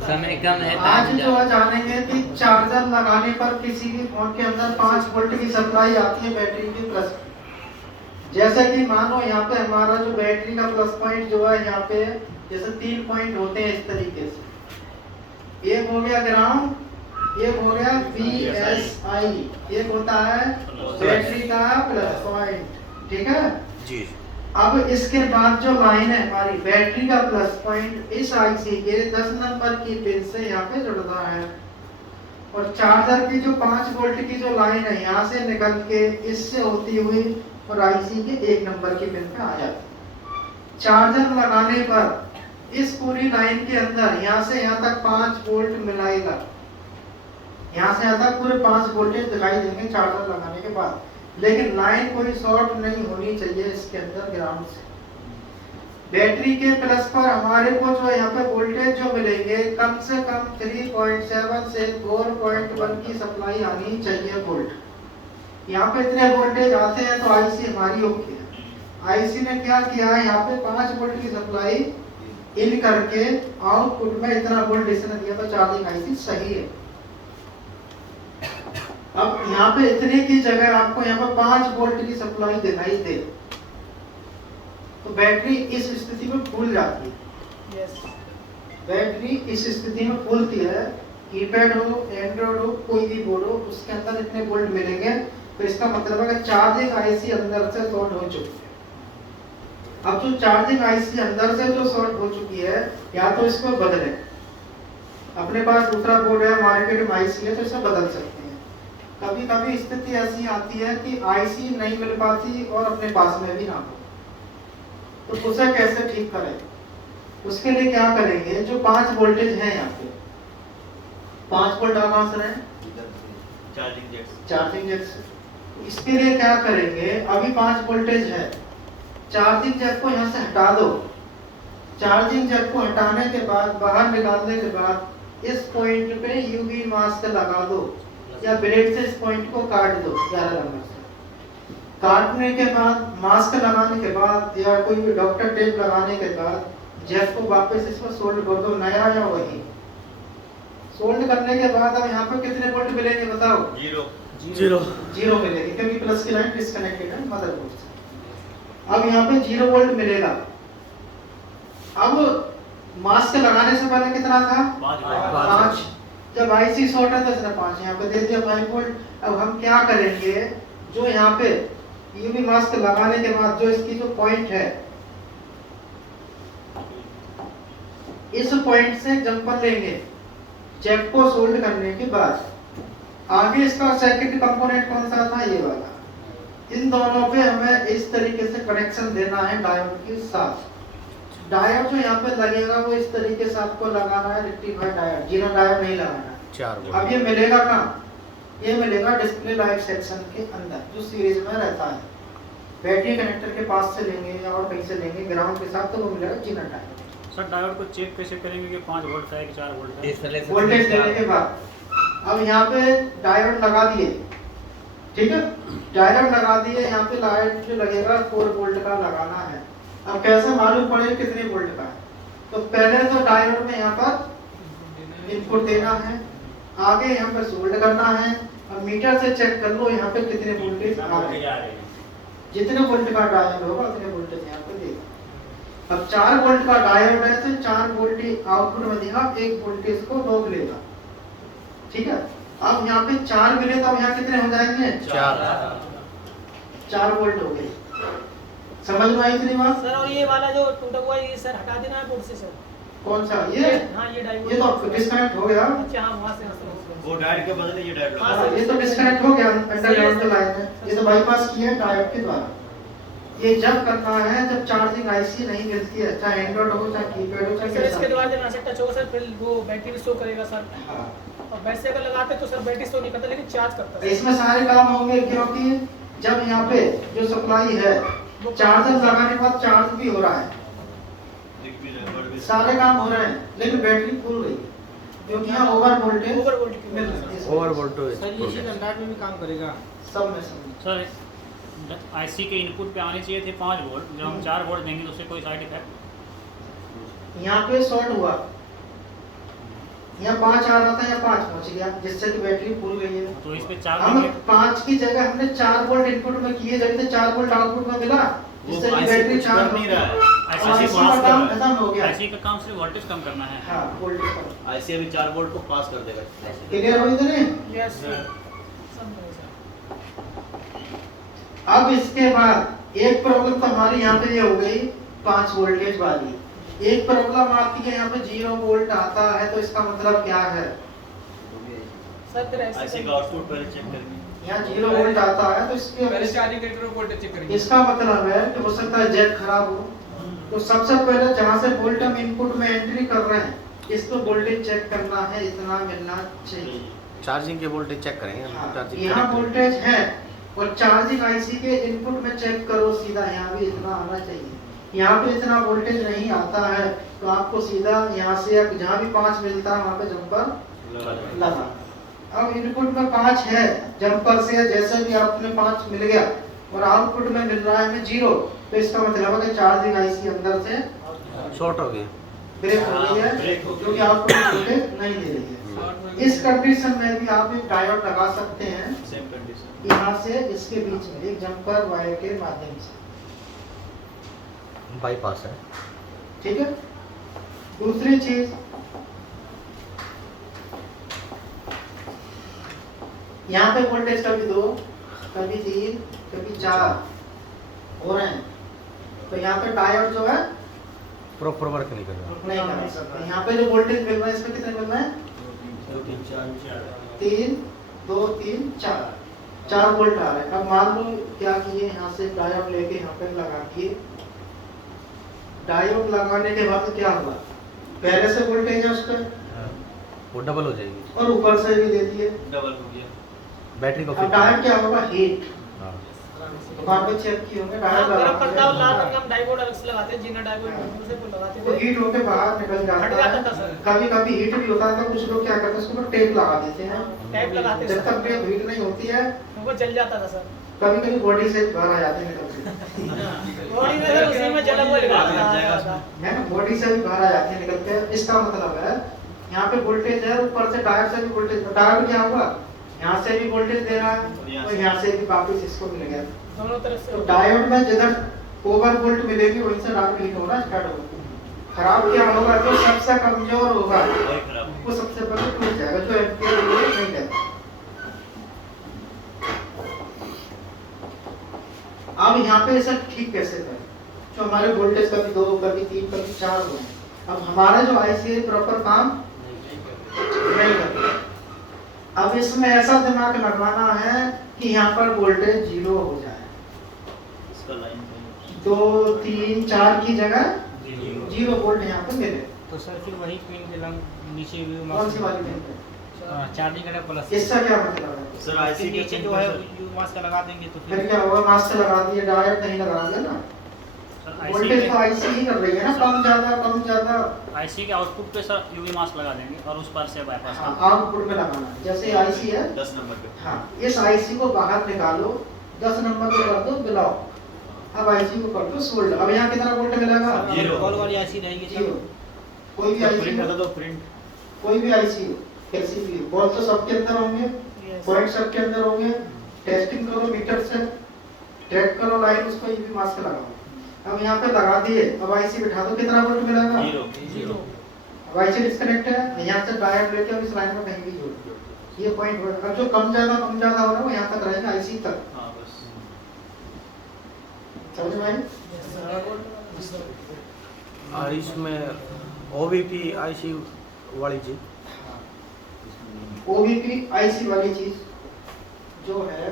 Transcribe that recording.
समय कम है। आज जो जानेंगे कि चार्जर लगाने पर किसी भी फोन के अंदर 5 वोल्ट की सप्लाई आती है बैटरी की प्लस। जैसे कि मानो यहाँ पे हमारा जो बैटरी का प्लस पॉइंट जो है यहाँ पे जैसे 3 पॉइंट होते हैं इस तरीके से। एक हो गया ग्राउंड, एक हो गया VSI, एक होता है बैटरी का प्लस पॉइंट। ठीक है जी। अब इसके बाद जो लाइन है हमारी बैटरी का प्लस पॉइंट इस आईसी के 10 नंबर की पिन से यहाँ पे जुड़ता है और चार्जर की जो 5 वोल्ट की जो लाइन है यहाँ से निकल के इससे होती हुई और आईसी के 1 नंबर की पिन पे आ जाती है। चार्जर लगाने पर इस पूरी लाइन के अंदर यहाँ से यहाँ तक 5 वोल्ट मिलाएगा। यहाँ से यहाँ तक पूरे 5 वोल्टेज दिखाई देंगे चार्जर लगाने के बाद, लेकिन लाइन कोई शॉर्ट नहीं होनी चाहिए इसके अंदर ग्राउंड से। बैटरी के प्लस पर हमारे को जो यहाँ पे वोल्टेज जो मिलेंगे कम से कम 3.7 से 4.1 की सप्लाई आनी चाहिए वोल्ट। यहाँ पे इतने वोल्टेज आते हैं तो आईसी हमारी ओके है। आईसी ने क्या किया है यहाँ पे 5 वोल्ट की सप्लाई इन करके आउटपुट में इतना वोल्ट इसने दिया तो चार्जिंग आईसी सही है। अब यहाँ पे इतने की जगह आपको यहाँ पे 5 वोल्ट की सप्लाई दिखाई दे तो बैटरी इस स्थिति में फूल जाती है। बैटरी इस स्थिति में फूलती है। कीपैड हो, एंड्रॉइड हो, कोई भी बोर्ड हो, उसके अंदर इतने वोल्ट मिलेंगे तो इसका मतलब है कि चार्जिंग आईसी अंदर से शॉर्ट हो चुकी है। अब जो चार्जिंग आईसी अंदर से जो शॉर्ट हो चुकी है या तो इसको बदलें। अपने पास दूसरा बोर्ड है, मार्केट में आईसी है तो इसे बदल सकते हैं। कभी कभी स्थिति ऐसी आती है कि आईसी नहीं मिल पाती और अपने पास में भी ना हो तो उसे कैसे ठीक करें? उसके लिए क्या करेंगे, जो 5 वोल्टेज है यहाँ पे 5 वोल्ट कहाँ से है? चार्जिंग जैक से। इसके लिए क्या करेंगे, अभी 5 वोल्टेज है, चार्जिंग जैक को यहाँ से हटा दो। चार्जिंग जैक को हटाने के बाद बाहर निकालने के बाद इस पॉइंट पे यूवी मास्क लगा दो या ब्लेड से इस पॉइंट को काट दो 11 नंबर से। काटने के बाद मास्क लगाने के बाद या कोई भी डॉक्टर टेप लगाने के बाद जैक को वापस इसमें सोल्ड कर दो, नया या वही। सोल्ड करने के बाद अब यहाँ पे कितने वोल्ट मिलेंगे बताओ? जीरो मिलेगी क्योंकि प्लस की लाइन डिस्कनेक्टेड है मदरबोर्ड से। अब यहाँ पे 0 वोल्ट मिलेगा। अब मास्क लगाने से पहले कितना था? 5। जब आईसी शॉर्ट है तो इसने 5 यहाँ पे दे दिया 5 वोल्ट। अब हम क्या करेंगे, जो यहाँ पे यूवी मास्क लगाने के बाद जो इसकी जो पॉइंट है इस पॉइंट से जंपर लेंगे जैक को सोल्ड करने के बाद। आगे इसका सेकंड कंपोनेंट कौन सा था? ये वाला। इन दोनों पे हमें इस तरीके से कनेक्शन देना है डायोड के साथ। डायोड जो यहाँ पे लगेगा वो इस तरीके से आपको लगाना है, रेक्टिफायर डायोड, जीरो डायोड नहीं लगाना है। अब ये मिलेगा कहाँ? ये मिलेगा डिस्प्ले लाइट सेक्शन के अंदर जो सीरीज में रहता है। बैटरी कनेक्टर के पास से लेंगे या और कहीं से लेंगे ग्राउंड के साथ तो वो मिलेगा जीरो डायोड। सर डायोड को चेक कैसे करेंगे कि 5 वोल्ट का है कि 4 वोल्ट का है? वोल्टेज देने के बाद अब यहाँ पे डायोड लगा दिए, ठीक है, डायोड लगा दिए। यहाँ पे लाइट जो लगेगा 4 वोल्ट का लगाना है। अब कैसे मालूम पड़े कितने वोल्ट का है? तो पहले तो डायोड में यहाँ पर इनपुट देना है, आगे यहाँ पर सोल्ड करना है। अब मीटर से चेक कर लो यहाँ पे कितने वोल्टेज आ रहे हैं। जितने वोल्ट का डायोड होगा उतने वोल्टेज यहाँ पे देगा। अब 4 वोल्ट का डायोड है तो 4 वोल्ट आउटपुट में देगा, 1 वोल्टेज को रोक लेगा। ठीक है, अब यहाँ पे 4 मिले तो अब यहाँ कितने हो जाएंगे? 4 वोल्ट हो गए। समझ में आई इतनी बात? सर और ये वाला जो टूटा हुआ है ये सर हटा देना है बोर्ड से सर। कौन सा? ये? हाँ ये डायोड। ये तो डिस्कनेक्ट हो गया। अच्छा हाँ वहाँ से वो डायोड के बदले ये डायोड हाँ, लगा। ये तो डिस्कनेक्ट हो गया अंडरग्राउंड के लाइन में। ये तो बाईपास किया है डायोड के द्वारा। ये जब करना है जब चार्जिंग आईसी नहीं मिलती है, चाहे एंड्रॉइड हो चाहे कीपैड हो चाहे सर इसके कैसा। द्वारा जब मैसेज टच होगा सर फिर वो बैटरी भी शो करेगा सर। हाँ। और वैसे अगर लगाते तो सर बैटरी शो नहीं करता लेकिन चार्ज करता है। इसमें सारे काम होंगे क्योंकि जब यहाँ पे जो सप्लाई है चार्जर लगाने के बाद चार्ज भी हो रहा है, सारे काम हो रहे हैं, लेकिन बैटरी फुल गई क्योंकि यहाँ ओवर वोल्टेज ओवर वोल्ट की मिल वजह रहा से। है। ओवर वोल्टेज सर ये चीज एंड्रॉइड में भी काम करेगा? सब में सर आईसी के इनपुट पे आने चाहिए थे 5 वोल्ट, जब हम 4 वोल्ट देंगे तो उससे कोई साइड इफेक्ट? यहाँ पे शॉर्ट हुआ यहाँ 5 आ रहा था, यहाँ 5 पहुंच गया, जिससे कि बैटरी फूल गई है। तो इस पे 4 हम देंगे। 5 की जगह हमने 4 वोल्ट इनपुट में किए, जब से 4 वोल्ट आउटपुट में मिला, वो जिससे कि IC बैटरी कुछ चार्ज कर नहीं रहा है। और IC IC का काम खत्म हो गया। IC का काम सिर्फ वोल्टेज कम करना है। हाँ, वोल्टेज कम। IC अभी 4 वोल्ट को पास कर देगा। क्लियर हुई तो नहीं? यस हाँ। समझ सर। अब इसके बाद एक प्रॉब्लम तो हमारी यहाँ पे ये हो गई 5 वोल्टेज वाली। एक प्रॉब्लम आपकी है यहाँ पे 0 वोल्ट आता है, तो इसका मतलब क्या है? सर फिर IC का आउटपुट पहले चेक करेंगे। यहाँ 0 वोल्ट आता है, तो पहले इसके चार्जिंग कंट्रोल वोल्टेज चेक करेंगे। इसका मतलब है कि हो सकता है जैक खराब हो। तो सबसे पहले जहाँ से वोल्ट हम इनपुट में एंट्री कर रहे हैं, इसको वोल्टेज चेक करना है, इतना मिलना चाहिए। चार्जिंग के वोल्टेज चेक करेंगे हम। हाँ, चार्जिंग यहाँ करेक्ट है। वोल्टेज है और चार्जिंग आईसी के इनपुट में चेक करो सीधा, यहाँ भी इतना आना चाहिए। यहाँ पे इतना वोल्टेज नहीं आता है, तो आपको सीधा यहाँ से या जहाँ भी 5 मिलता है वहाँ पे जंपर लगा। अब इनपुट में 5 है, जंपर से जैसे भी आपने 5 मिल गया और आउटपुट में मिल रहा है हमें 0, तो इसका मतलब है कि चार्जिंग आईसी अंदर से शॉर्ट हो गया। ब्रेक हो गई है, ब्रेक हो गई। क्योंकि आपको वोल्टेज नहीं दे रही है। इस कंडीशन में भी आप एक डायोड लगा सकते हैं, सेम कंडीशन। यहाँ से इसके बीच में एक जंपर वायर के माध्यम से, बाईपास है। ठीक है। दूसरी चीज, यहाँ पे वोल्टेज कभी 2, कभी 3, कभी 4 हो रहे हैं, तो यहाँ पे डायोड जो है प्रॉपर वर्क नहीं कर रहा। नहीं कर सकते। यहाँ पे जो वोल्टेज मिल रहा है, इसमें कितने मिल रहे हैं? 2 3 4 3 2 3 4 वोल्ट आ रहे हैं। अब मान लो क्या किए, यहाँ से डायोड लेके यहाँ पे लगा दिए। डायोड लगाने के बाद क्या हुआ? पहले से वोल्टेज है उस पर वो डबल हो जाएगी। और ऊपर से भी दे दिए। डबल हो गया। बैटरी को अब डायोड क्या होगा? हीट। हाँ। दुकान पे चेक किए होंगे डायोड गरम लगा पड़ता है और लाल रंग दिया। हम डायोड अलग से लगाते हैं, जीना डायोड दूसरे को लगाते तो थे। हीट होके बाहर निकल हट जाता जाता है। था सर। कभी कभी हीट भी होता था, कुछ लोग क्या करते हैं उसके ऊपर टेप लगा देते हैं। टैप लगाते जब सर, तक टेप हीट नहीं होती है, वो जल जाता था सर। कभी कभी बॉडी से बाहर आ जाते हैं निकल के। बॉडी में सर उसी में जला हुआ लगा था। है ना, बॉडी से भी बाहर आ जाती है निकल के। इसका मतलब है यहाँ पे वोल्टेज है, ऊपर से टायर से भी वोल्टेज, टायर क्या होगा? यहाँ से भी वोल्टेज दे रहा है और यहाँ से भी वापस इसको मिल गया। दोनों तरफ से तो डायोड में जिधर ओवर वोल्ट मिलेगी वहीं से डायोड हीट होना स्टार्ट होगा। खराब क्या होगा? जो सबसे कमजोर होगा वही खराब। वो सबसे पहले टूट जाएगा, जो एम्पियर वोल्ट नहीं देता। अब यहाँ पे ऐसा ठीक कैसे करें? जो हमारे वोल्टेज कभी 2, कभी 3, कभी 4 हुए, अब हमारा जो आईसी प्रॉपर काम नहीं करता। अब इसमें ऐसा दिमाग लगाना है कि यहाँ पर वोल्टेज 0 हो जाए। इसका लाइन 2 3 4 की जगह 0 वोल्ट यहाँ पर मिले। तो सर फिर वही पिन के लंग नीचे भी कौन सी वाली पिन पे? चार्जिंग का प्लस इसका क्या मतलब है? सर इसके IC के नीचे जो है यू मास्क का लगा देंगे तो फिर फिर क्या होगा? मास्क से लगा दिए, डायोड नहीं लगाओगे ना। सर वोल्टेज तो आईसी ही कर रही है ना, कम ज्यादा। आईसी के आउटपुट पे सर यूवी मास्क लगा देंगे और उस पर से बाईपास हाँ, आउटपुट में लगाना है। जैसे आईसी है, 10 नंबर पे। हाँ, इस आईसी को बाहर निकालो, 10 नंबर पे कर दो ब्लॉक। अब आईसी को कर दो सोल्ड। अब यहाँ कितना वोल्ट मिलेगा? 0। कॉल वाली आईसी रहेगी सर। 0। कोई भी आईसी प्रिंट हो, कर दो प्रिंट। कोई भी आईसी हो, कैसी भी हो, बॉल तो सबके अंदर होंगे, पॉइंट सबके अंदर होंगे। टेस्टिंग करो मीटर से, ट्रैक करो लाइन, उसको यूवी मास्क लगाओ। अब यहाँ पे लगा दिए, अब आईसी बिठा दो, कितना वोल्ट मिलेगा? 0। अब आईसी डिस्कनेक्ट है, यहाँ से डायोड लेके अब इस लाइन में कहीं भी जोड़ दो। ये पॉइंट वोल्ट, अब जो कम ज्यादा हो रहा है वो यहाँ तक रहेगा, आईसी तक। हाँ बस। समझ में आई? और इसमें ओवीपी आईसी वाली चीज ओबीपी आईसी वाली चीज जो है